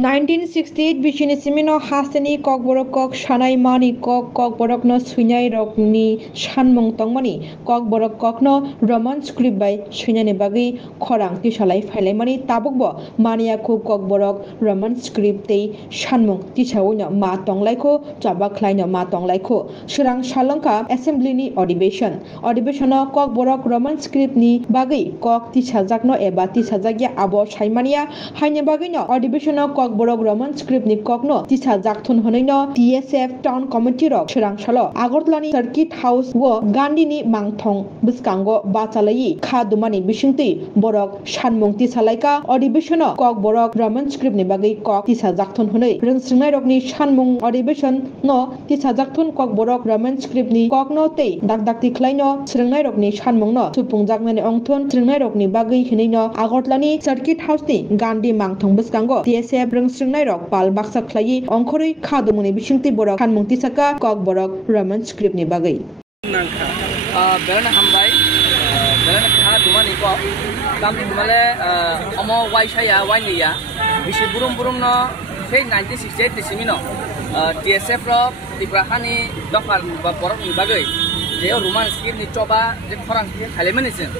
1968 बिसिनि सिमिनो हास्टेनि कक बरक कक सानाय मानि कक बरक न सुइनाय रकनि सानमुं तंमानि कक बरक कक न रोमान स्क्रिप्ट बाय सुइनायनि बागै खरां तिसालाय फायलाय मानि ताबुकबो मानियाखौ कक बरक रोमान स्क्रिप्ट तै सानमुं तिसावैनो मा तंलायखौ चाबाख्लायनो मा तंलायखौ सोरां सालंका एसेम्ब्लिनि अधिवेशनाव कक बरक रोमान स्क्रिप्टनि बागै कक तिसाजाकनो एबा तिसाजागिया आबो सायमानिया हायनि बागैनो अधिवेशनाव कक बरक रोमान स्क्रिप्टनि ककनो तिसाजाकथुन हनैनो TSF टाउन कमिटि रक सोरां सालो आगरतलानि सर्किट हाउस व गान्धीनि मांथं बिस्कांगो बाचालायि खादुमानि बिसिंति बरक सानमुं तिसालायका अधिवेशनाव कक बरक रोमान स्क्रिप्टनि बागै कक तिसाजाकथुन हनै रोंस्रिंनाय रकनि सानमुं अधिवेशन न तिसाजाकथुन कक बरक रोमान स्क्रिप्टनि ककनो तै दाकदाकति ख्लायनो स्रिंनाय रकनि सानमुंनो सुफुंजाकनानै अंथुन स्रिंनाय रकनि बागै हिनैनो आगरतलानि सर्किट हाउसनि गान्धी मांथं बिस्कांगो TSF रोंस्रिंनाय रक पाल बाक्सा ख्लायि अंखरै खादुमुनि बिसिंति बरक सानमुं तिसाका कक बरक रोमान स्क्रिप्टनि बागै बेरना हामबाय बेरना खादुमानि कक तामनि हिमाले अमो वाइसाया वाइनिया बिसि बुरुम न sei 1968 disimino TSF ro tibrakhani dokar ba borokni bagai je roman scheme ni choba je khorang khaleimani sin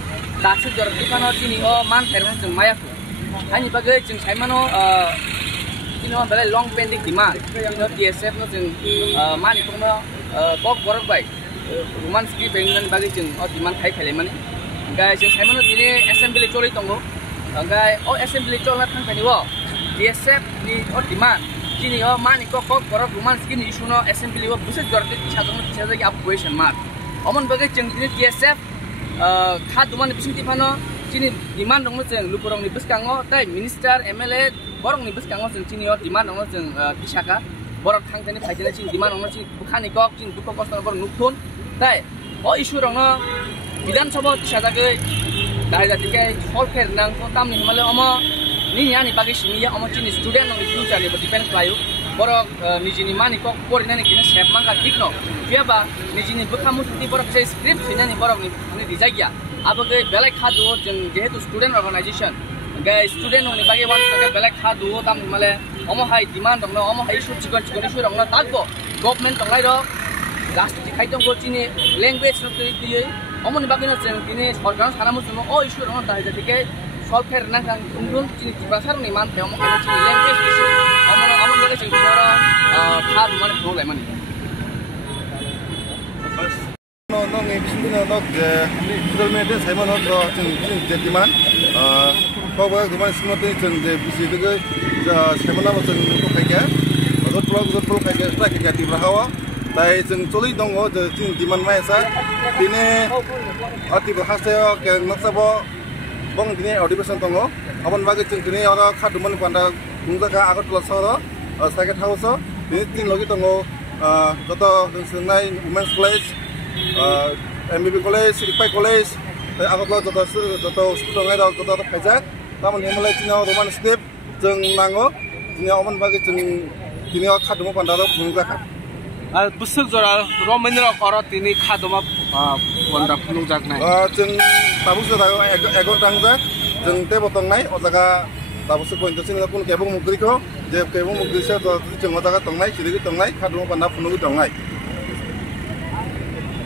daksi jor dikano tini o man thermon jeng mayaku hani bagai jeng saimano tini on bele long pending demand tino TSF no jeng mani tongno kok borok bai roman scheme bengan bagai jeng o demand khai khaleimani gai jeng saimano tini assembly choli tongo gai o assembly cholna thangkani wo TSF ni o demand kini o mani kok borok roman scheme issue no assembly wo buset jorte chadong chadagi operation mat omon bagai jeng tini TSF khadumani bisingti phano kini demand dong jeng luporong ni biskango tai minister MLA borong ni biskango jeng kini o demand dong jeng kisaka borok thangtani phaitani kini demand dong kini bukhani kok kini dukho kosto borok nukhun tai o issue rong no bidan sabha chadagi dai jatike solkher nang tamni himale omo ni yani bagi sini ya omo chini student nang future ni depend klayu borok nijini mani kok porinani kini sep mangka dikno biaba nijini bukhamu ti borok sei script sinani borok ni dijagya abagai belai khadu jeng jehetu student organization gai student ni bagi wan bagai belai khadu tam male omo hai demand dong omo hai issue chikon issue rong takbo government tonglai ro rasti khaitong go chini language no ti omo ni bagi no jeng kini sarkar sanamu juno o issue rong dai jatike solkher nang kang undun chini pasar ni man pe omo chini language issue omo bagai jeng toro khad man problem mani no ngi bisingna no development saimon no ching demand ko ba guman simote ching je bisi de saimon na ching ko khaike rot pro khaike strike ke ti rahawa tai ching choli dong o ching demand mai sa dine ati ba hasayo ke naksabo bong dine audition tongo abon bage ching dine ora khaduman panda bungjaka agartala soro second house dine tin logi tongo joto singnai women's college MBB college, IPA college, agartala joto student ngai joto phaijak tamon himale tino roman script jeng nango tino amon bage jeng tino khadumo pandaro bungjaka busuk jora romendra koro tini khaduma panda phunujak nai jeng tabuk jora egon tangjak jeng tebo tongnai o jaga tabuk pointo sini kun kebong mugri ko je kebong mugri se jeng o jaga tongnai sidigi tongnai khadumo panda phunugi tongnai